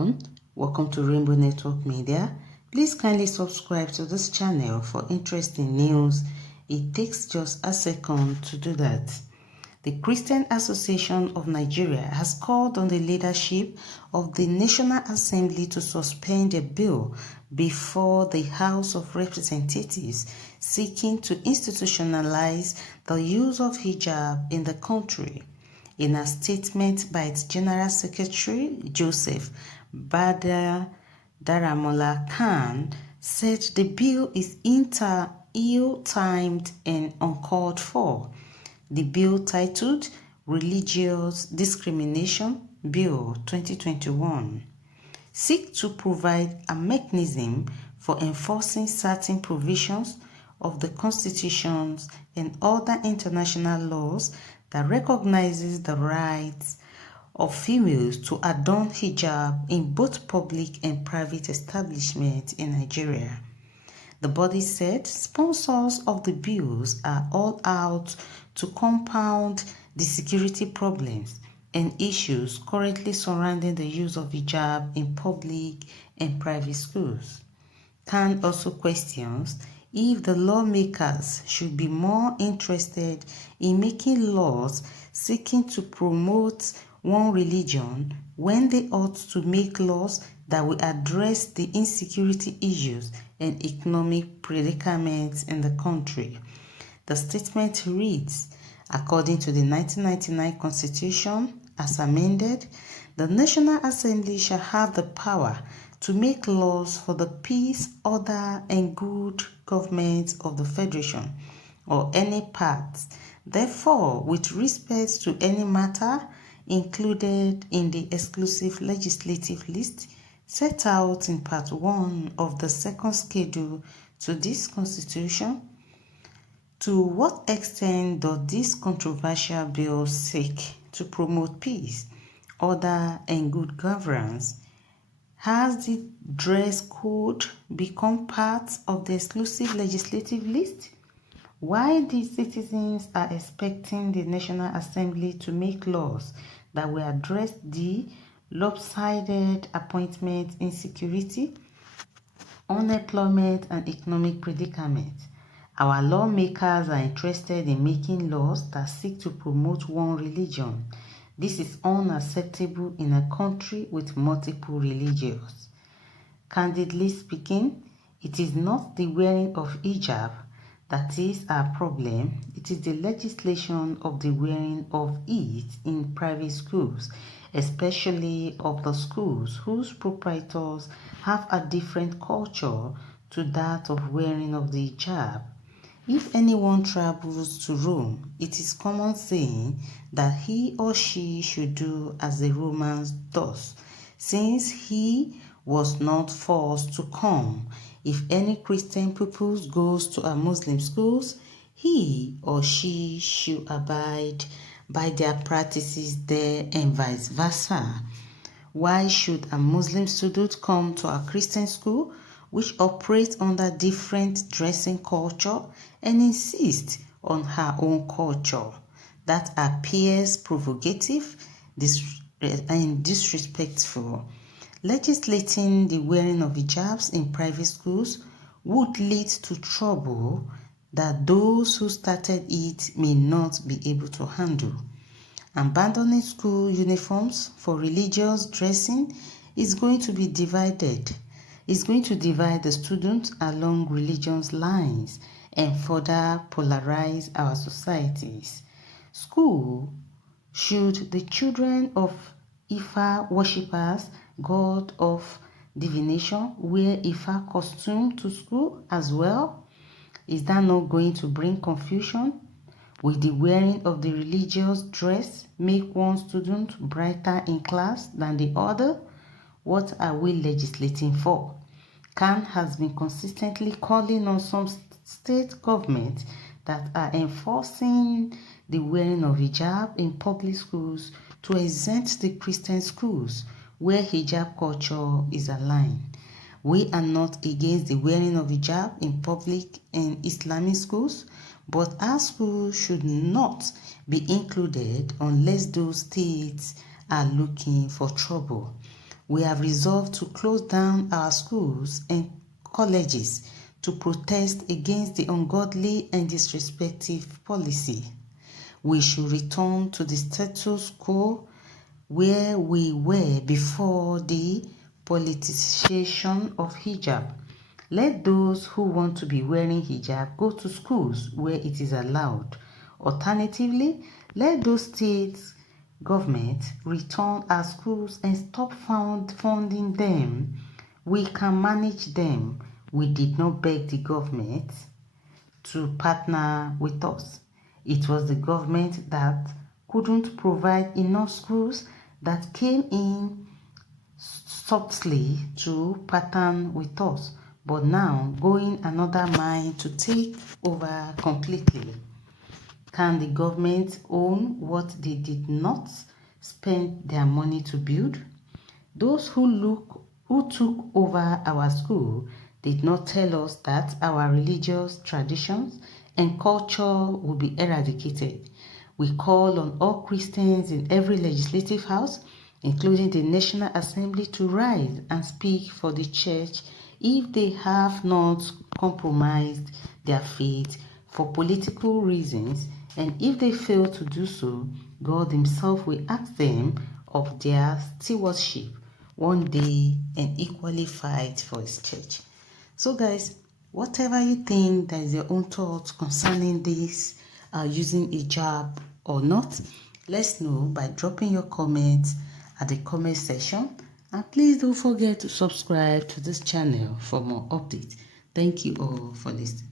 everyone, welcome to Rainbow Network Media. Please kindly subscribe to this channel for interesting news. It takes just a second to do that. The Christian Association of Nigeria has called on the leadership of the National Assembly to suspend a bill before the House of Representatives seeking to institutionalize the use of hijab in the country. In a statement by its General Secretary, Joseph Badar Daramola Khan said the bill is ill-timed and uncalled for. The bill, titled Religious Discrimination Bill 2021, seeks to provide a mechanism for enforcing certain provisions of the constitutions and other international laws that recognizes the rights of females to adorn hijab in both public and private establishments in Nigeria. The body said sponsors of the bills are all out to compound the security problems and issues currently surrounding the use of hijab in public and private schools. Khan also questions if the lawmakers should be more interested in making laws seeking to promote one religion when they ought to make laws that will address the insecurity issues and economic predicaments in the country. The statement reads, according to the 1999 Constitution, as amended, the National Assembly shall have the power to make laws for the peace, order, and good government of the Federation or any part. Therefore, with respect to any matter included in the exclusive legislative list set out in Part 1 of the second schedule to this Constitution, to what extent does this controversial bill seek to promote peace, order, and good governance? Has the dress code become part of the exclusive legislative list? Why the citizens are expecting the National Assembly to make laws that will address the lopsided appointment insecurity, unemployment, and economic predicament? Our lawmakers are interested in making laws that seek to promote one religion. This is unacceptable in a country with multiple religions. Candidly speaking, it is not the wearing of hijab that is our problem. It is the legislation of the wearing of it in private schools, especially of the schools whose proprietors have a different culture to that of wearing of the hijab. If anyone travels to Rome, it is common saying that he or she should do as the Romans does, since he was not forced to come. If any Christian pupil goes to a Muslim schools, he or she should abide by their practices there and vice versa. Why should a Muslim student come to a Christian school which operates under different dressing culture and insist on her own culture? That appears provocative and disrespectful. Legislating the wearing of hijabs in private schools would lead to trouble that those who started it may not be able to handle. Abandoning school uniforms for religious dressing is going to be divided. It's going to divide the students along religious lines and further polarize our societies. School, should the children of Ifa worshippers, god of divination, wear Ifa costume to school as well? Is that not going to bring confusion? Will the wearing of the religious dress make one student brighter in class than the other? What are we legislating for? Khan has been consistently calling on some state governments that are enforcing the wearing of hijab in public schools to exempt the Christian schools where hijab culture is aligned. We are not against the wearing of hijab in public and Islamic schools, but our schools should not be included unless those states are looking for trouble. We have resolved to close down our schools and colleges to protest against the ungodly and disrespectful policy. We should return to the status quo where we were before the politicization of hijab. Let those who want to be wearing hijab go to schools where it is allowed. Alternatively, let those states' governments return our schools and stop funding them. We can manage them. We did not beg the government to partner with us. It was the government that couldn't provide enough schools that came in subtly to partner with us, but now going another mile to take over completely. Can the government own what they did not spend their money to build? Those who took over our school did not tell us that our religious traditions and culture will be eradicated. We call on all Christians in every legislative house, including the National Assembly, to rise and speak for the church if they have not compromised their faith for political reasons, and if they fail to do so, God Himself will ask them of their stewardship one day and equally fight for His church. So guys, whatever you think, that is your own thoughts concerning this, using hijab or not, let's know by dropping your comments at the comment section, and please don't forget to subscribe to this channel for more updates. Thank you all for listening.